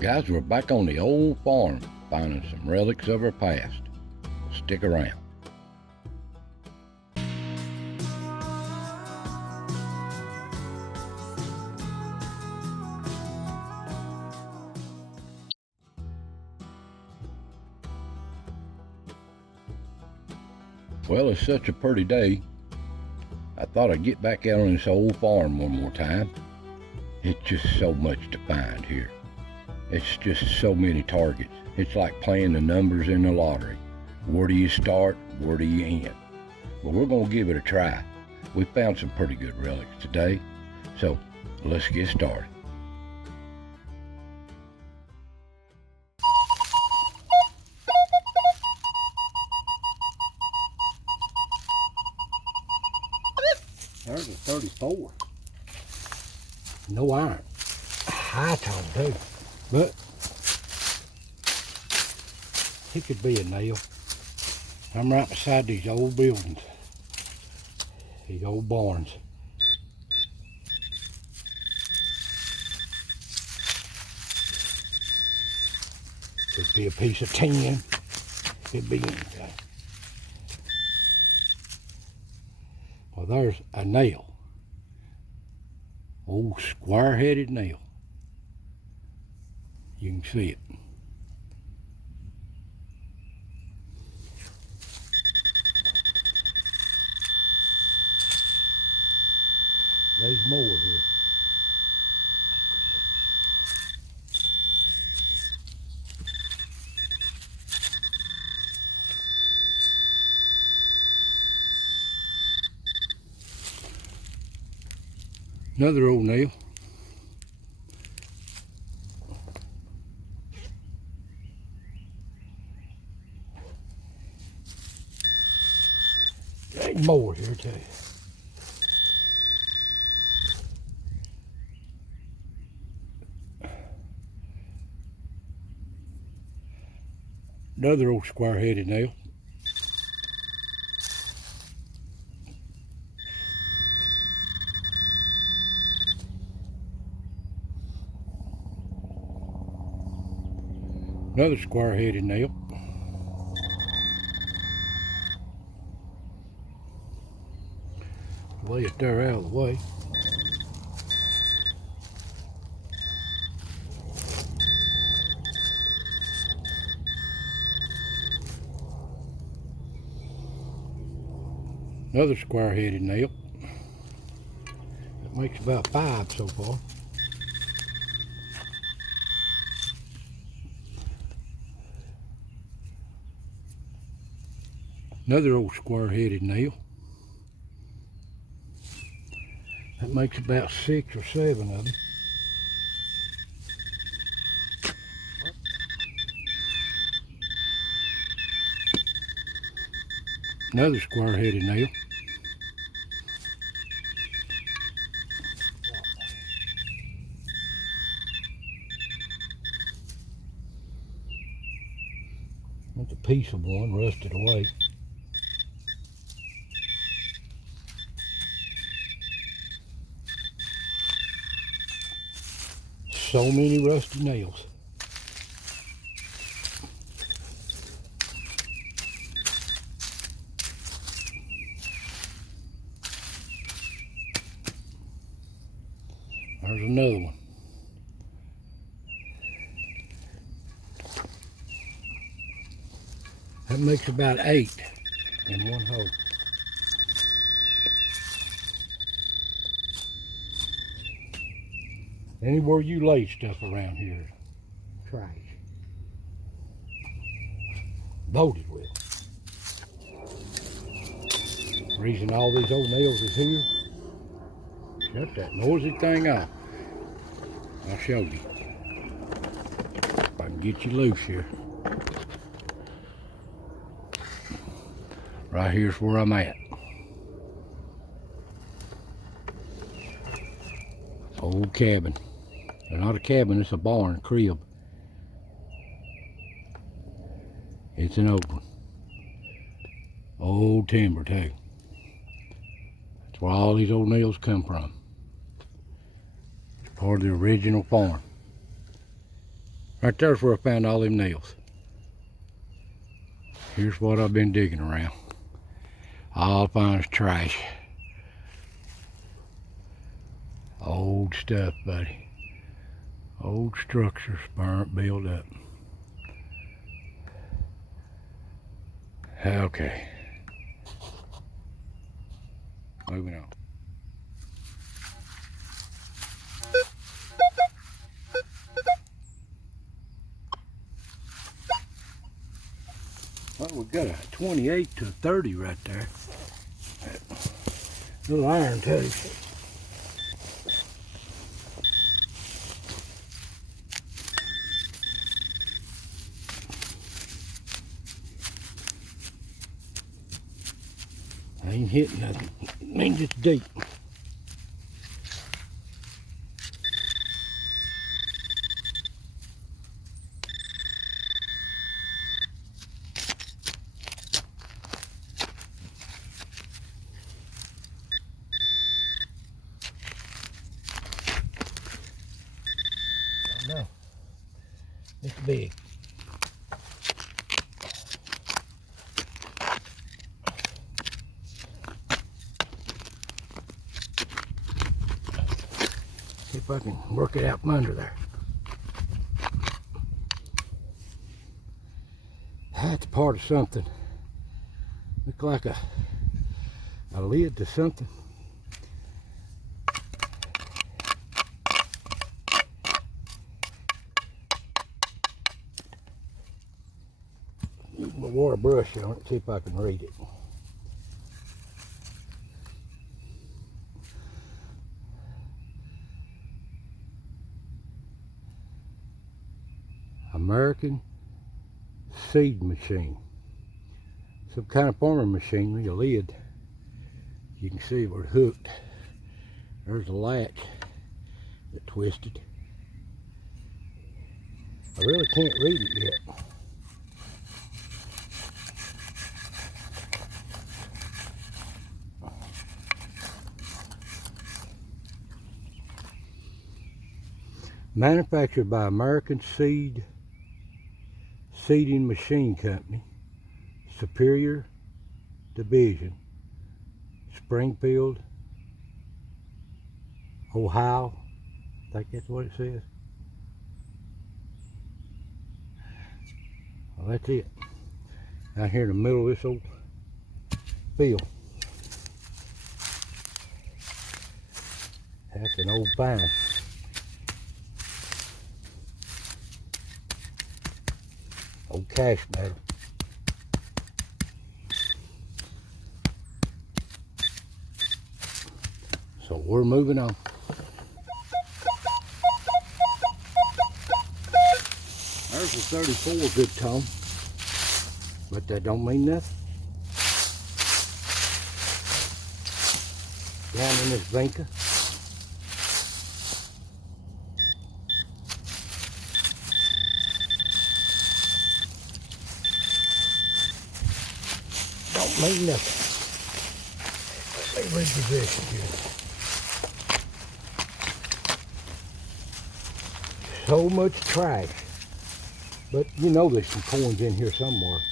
Guys, we're back on the old farm, finding some relics of our past. Stick around. Well, it's such a pretty day. I thought I'd get back out on this old farm one more time. It's just so much to find here. It's just so many targets. It's like playing the numbers in the lottery. Where do you start? Where do you end? Well, we're going to give it a try. We found some pretty good relics today. So let's get started. There's a 34. No iron. High tone too. But it could be a nail. I'm right beside these old buildings. These old barns. Could be a piece of tin. Could be anything. Well, there's a nail. Old square-headed nail. You can see it. There's more here. Another old nail. There's more here too. Another old square-headed nail. Another square-headed nail. Lay it there out of the way. Another square-headed nail. That makes about 5 so far. Another old square-headed nail. That makes about 6 or 7 of them. Another square-headed nail. That's a piece of one rusted away. So many rusty nails. There's another one. That makes about 8 in one hole. Anywhere you lay stuff around here is trash. Loaded with. The reason all these old nails is here. Shut that noisy thing off. I'll show you. If I can get you loose here. Right here's where I'm at. Old cabin. It's not a cabin, it's a barn, crib. It's an old one. Old timber too. That's where all these old nails come from. Part of the original farm. Right there's where I found all them nails. Here's what I've been digging around. All I find is trash. Old stuff, buddy. Old structures burnt, built up. Okay. Moving on. Well, we got a 28 to a 30 right there. That little iron tubs. I ain't hitting nothing. It means it's deep. No, it's big. See if I can work it out from under there. That's part of something. Look like a lid to something. Use my water brush on it, see if I can read it. American seed machine. Some kind of farming machinery, a lid. You can see we're hooked. There's a latch that twisted. I really can't read it yet. Manufactured by American Seeding Machine Company, Superior Division, Springfield, Ohio. I think that's what it says. Well, that's it. Out here in the middle of this old field. That's an old pine. Old cash metal. So we're moving on. There's a 34 good tone, but that don't mean nothing. Down in this vinca. Don't mean nothing. Let me reposition here. So much trash. But you know there's some coins in here somewhere.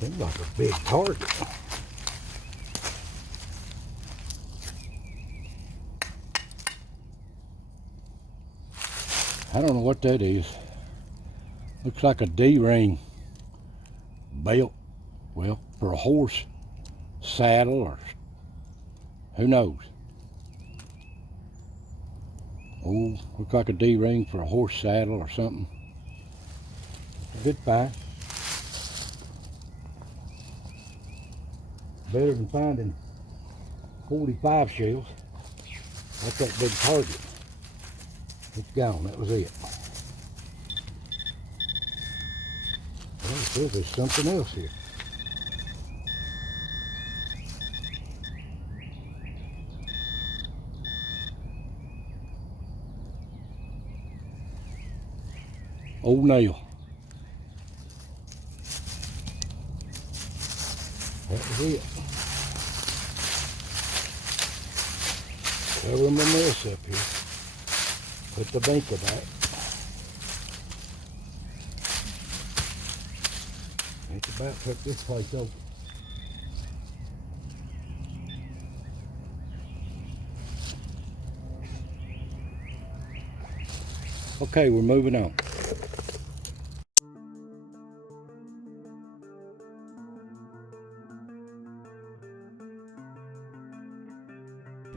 Seems like a big target. I don't know what that is. Looks like a D-ring belt. Well, for a horse saddle or who knows. Oh, looks like a D-ring for a horse saddle or something. Good find. Better than finding 45 shells. That's that big target. It's gone. That was it. Well, it says there's something else here. Old nail. That was it. Cover my mess up here. Put the banker back. It's about to put this place open. Okay, we're moving on.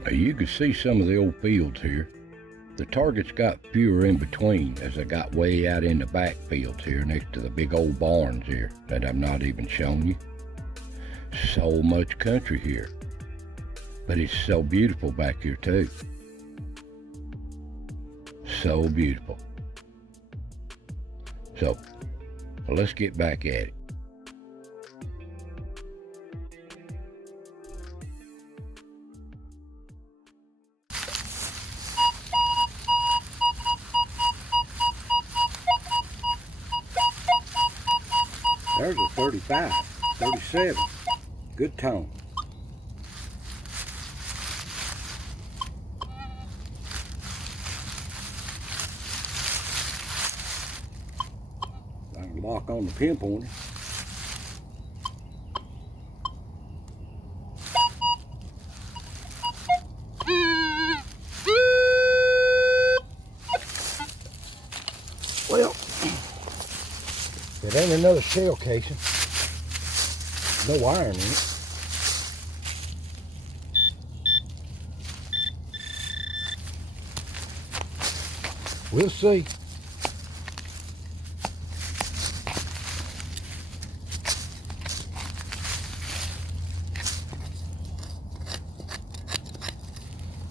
Now you can see some of the old fields here. The targets got fewer in between as I got way out in the back fields here next to the big old barns here that I've not even shown you. So much country here, but it's so beautiful back here too. So beautiful. So let's get back at it. There's a 35, 37. Good tone. I can lock on the pin pointer. Well, it ain't another shell casing. No iron in it. We'll see.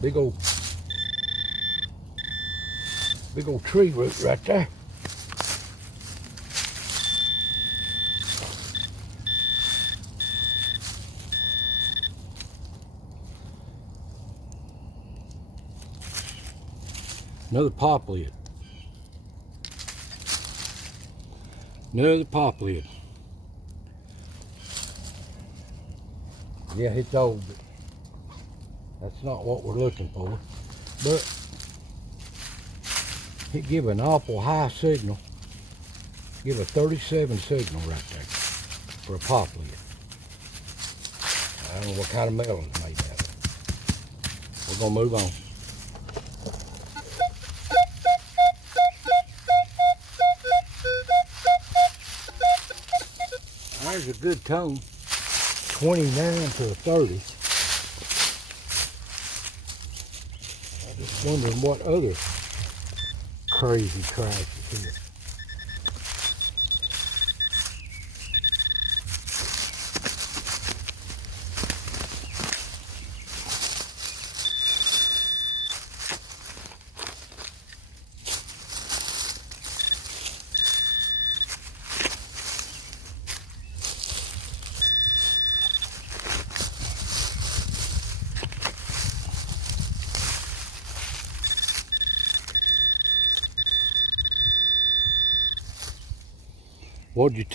Big old tree root right there. Another pop lid. Another pop lid. Yeah, it's old, but that's not what we're looking for. But it give an awful high signal. Give a 37 signal right there for a pop lid. I don't know what kind of metal it's made out of. We're gonna move on. There's a good tone, 29 to a 30. I'm just wondering what other crazy crash is here.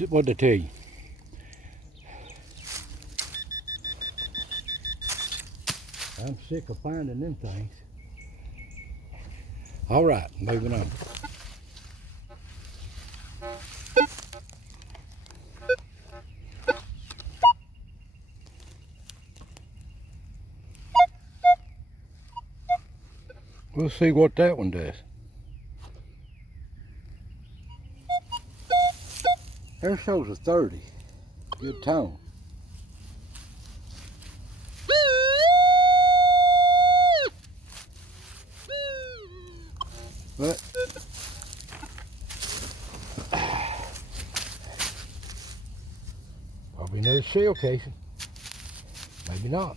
What'd I tell you? I'm sick of finding them things. All right, moving on. We'll see what that one does. There shows a 30. Good tone. But probably another shell casing. Maybe not.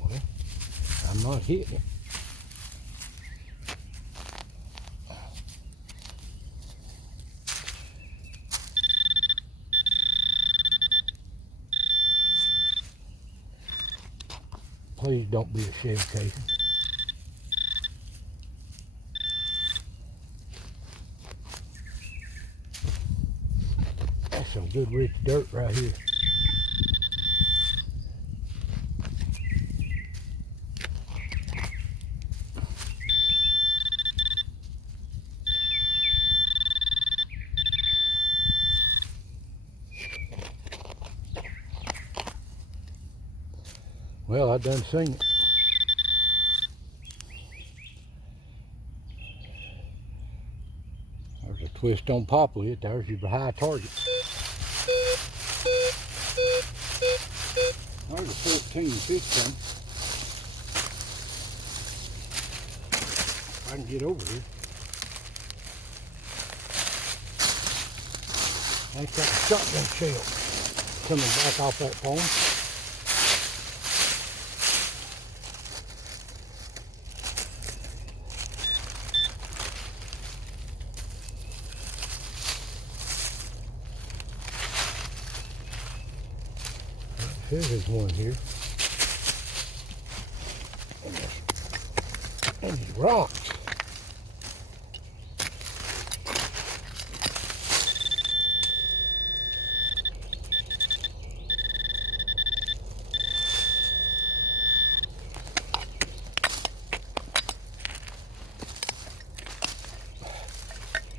Well, I'm not hitting it. Please don't be a shell casing. That's some good rich dirt right here. Well, I done seen it. There's a twist on poplar. There's your high target. There's a 14, 15. If I can get over here. That's got a shotgun shell coming back off that pond. There's one here. And these rocks.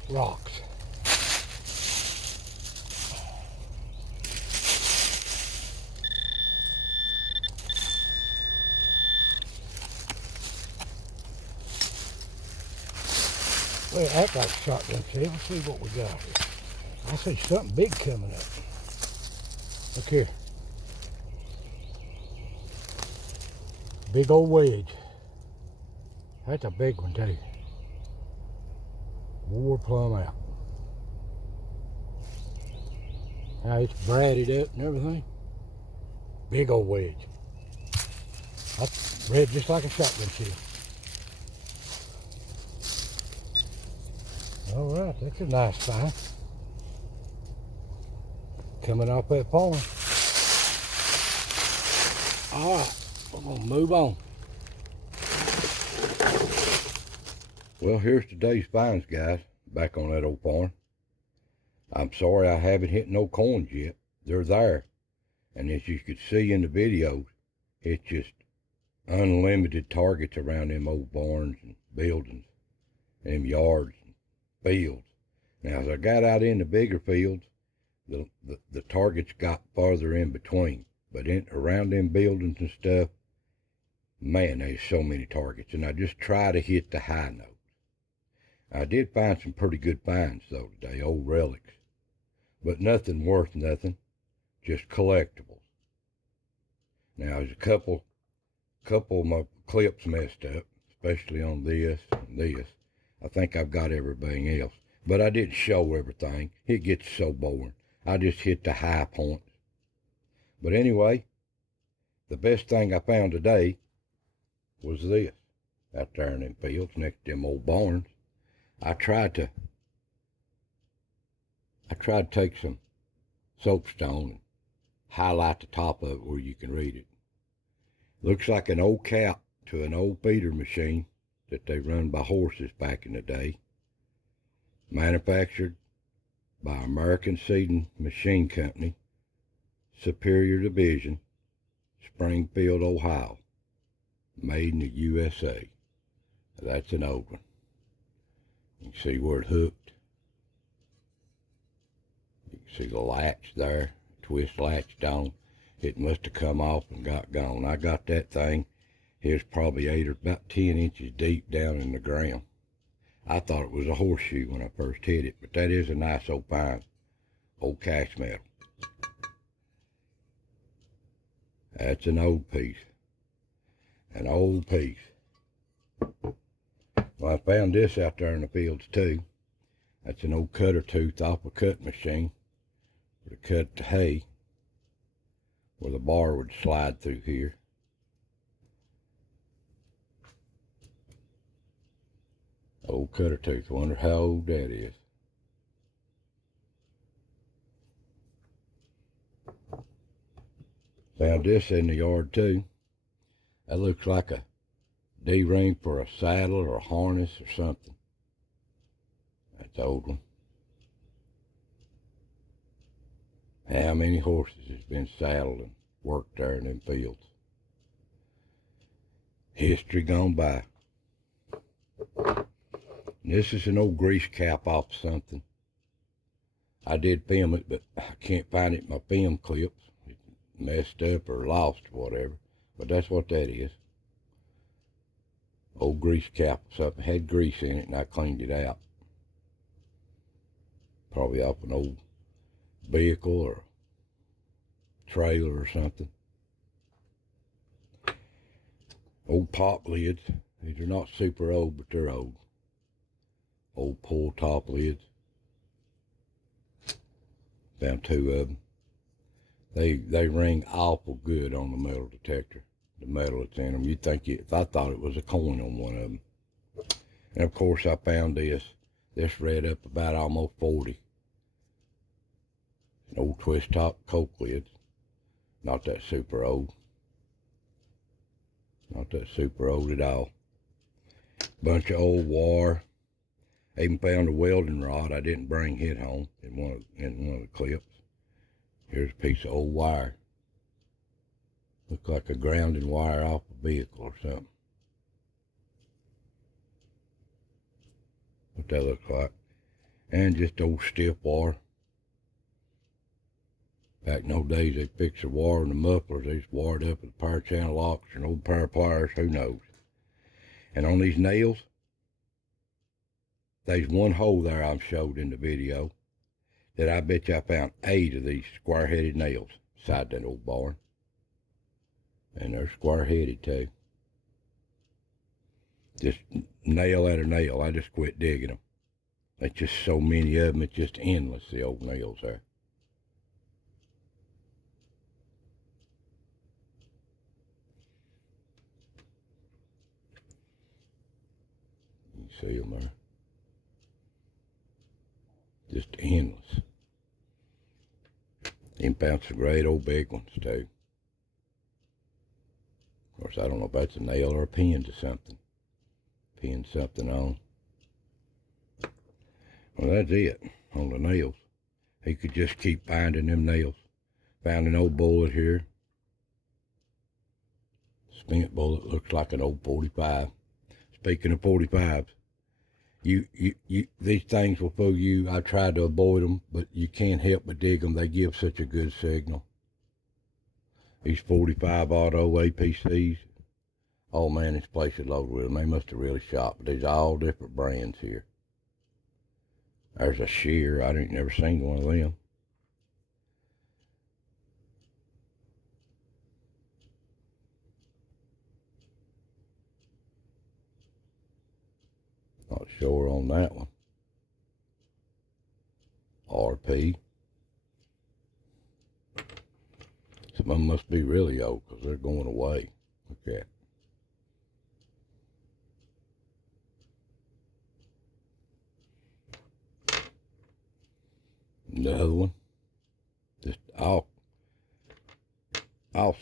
Rocks. Well, that got a shotgun shell. Let's see what we got here. I see something big coming up. Look here. Big old wedge. That's a big one too. Wore plumb out. Now it's bradded up and everything. Big old wedge. That's red just like a shotgun shell. All right, that's a nice find. Coming off that pond. All right, we're gonna move on. Well, here's today's finds, guys, back on that old farm. I'm sorry I haven't hit no coins yet. They're there. And as you could see in the videos, it's just unlimited targets around them old barns and buildings, them yards and fields. Now, as I got out in the bigger fields, the targets got farther in between. But around them buildings and stuff, man, there's so many targets. And I just try to hit the high notes. I did find some pretty good finds, though, today, old relics. But nothing worth nothing, just collectibles. Now, there's a couple of my clips messed up, especially on this and this. I think I've got everything else. But I didn't show everything. It gets so boring. I just hit the high points. But anyway, the best thing I found today was this. Out there in them fields next to them old barns. I tried to take some soapstone and highlight the top of it where you can read it. Looks like an old cap to an old feeder machine that they run by horses back in the day. Manufactured by American Seeding Machine Company, Superior Division, Springfield, Ohio. Made in the USA. That's an old one. You can see where it hooked. You can see the latch there, twist latch down. It must have come off and got gone. I got that thing. It was probably about 10 inches deep down in the ground. I thought it was a horseshoe when I first hit it, but that is a nice old find. Old cast metal. That's an old piece. An old piece. Well, I found this out there in the fields too. That's an old cutter tooth off a cut machine to cut the hay, where the bar would slide through here. Old cutter tooth. Wonder how old that is. Found this in the yard too. That looks like a D-ring for a saddle or a harness or something. That's an old one. How many horses has been saddled and worked there in them fields? History gone by. And this is an old grease cap off something. I did film it, but I can't find it in my film clips. It's messed up or lost or whatever. But that's what that is. Old grease cap or something. Had grease in it and I cleaned it out. Probably off an old vehicle or trailer or something. Old pop lids. These are not super old, but they're old. Old pull top lids. Found two of them. They ring awful good on the metal detector. The metal that's in them. You'd think I thought it was a coin on one of them. And of course I found this. This read up about almost 40. An old twist top Coke lids. Not that super old. Not that super old at all. Bunch of old wire. I even found a welding rod I didn't bring it home in one of the clips. Here's a piece of old wire. Looks like a grounding wire off a vehicle or something. What that looks like. And just old stiff wire. Back in those days, they fixed the wire and the mufflers. They just wired up with power channel locks and old power pliers, who knows. And on these nails, there's one hole there I've showed in the video that I bet you I found 8 of these square-headed nails inside that old barn. And they're square-headed too. Just nail after nail. I just quit digging them. There's just so many of them. It's just endless, the old nails there. You see them there. Just endless. Even found some great old big ones too. Of course, I don't know if that's a nail or a pin to something. Pin something on. Well, that's it on the nails. He could just keep finding them nails. Found an old bullet here. Spent bullet, looks like an old 45. Speaking of 45s, these things will fool you. I tried to avoid them, but you can't help but dig them. They give such a good signal. These 45 auto APCs. Oh man, this place is loaded with them. They must have really shot, but there's all different brands here. There's a shear. I ain't never seen one of them. Not sure on that one. RP. Some of them must be really old because they're going away. Look at that. Another one. Just all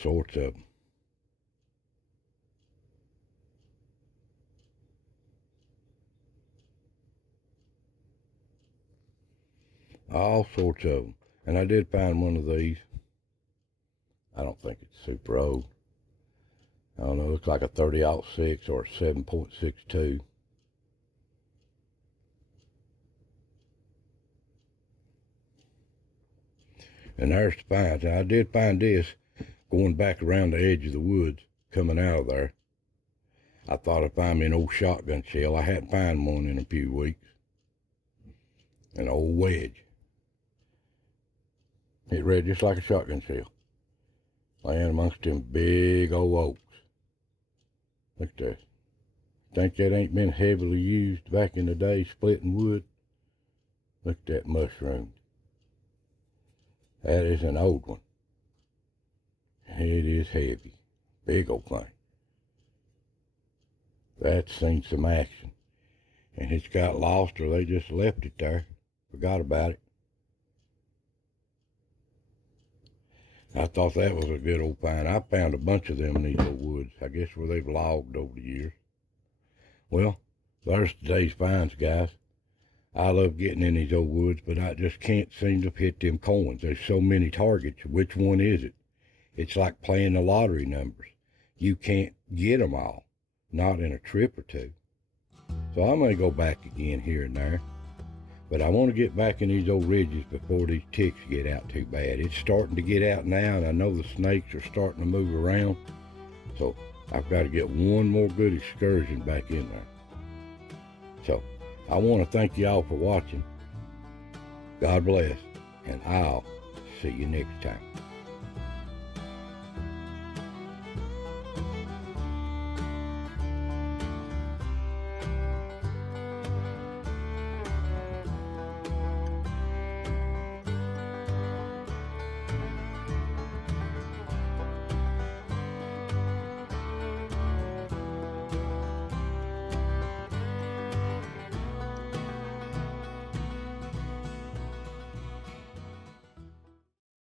sorts of them. All sorts of them. And I did find one of these. I don't think it's super old. I don't know, it looks like a 30-06 or a 7.62. And there's the finds. And I did find this going back around the edge of the woods, coming out of there. I thought I'd find me an old shotgun shell. I hadn't found one in a few weeks. An old wedge. It read just like a shotgun shell. Laying amongst them big old oaks. Look there. Think that ain't been heavily used back in the day, splitting wood? Look at that mushroom. That is an old one. It is heavy. Big old thing. That's seen some action. And it's got lost, or they just left it there. Forgot about it. I thought that was a good old find. I found a bunch of them in these old woods. I guess where they've logged over the years. Well, there's today's finds, guys. I love getting in these old woods, but I just can't seem to hit them coins. There's so many targets. Which one is it? It's like playing the lottery numbers. You can't get them all, not in a trip or two. So I'm going to go back again here and there. But I want to get back in these old ridges before these ticks get out too bad. It's starting to get out now, and I know the snakes are starting to move around. So I've got to get one more good excursion back in there. So I want to thank you all for watching. God bless, and I'll see you next time.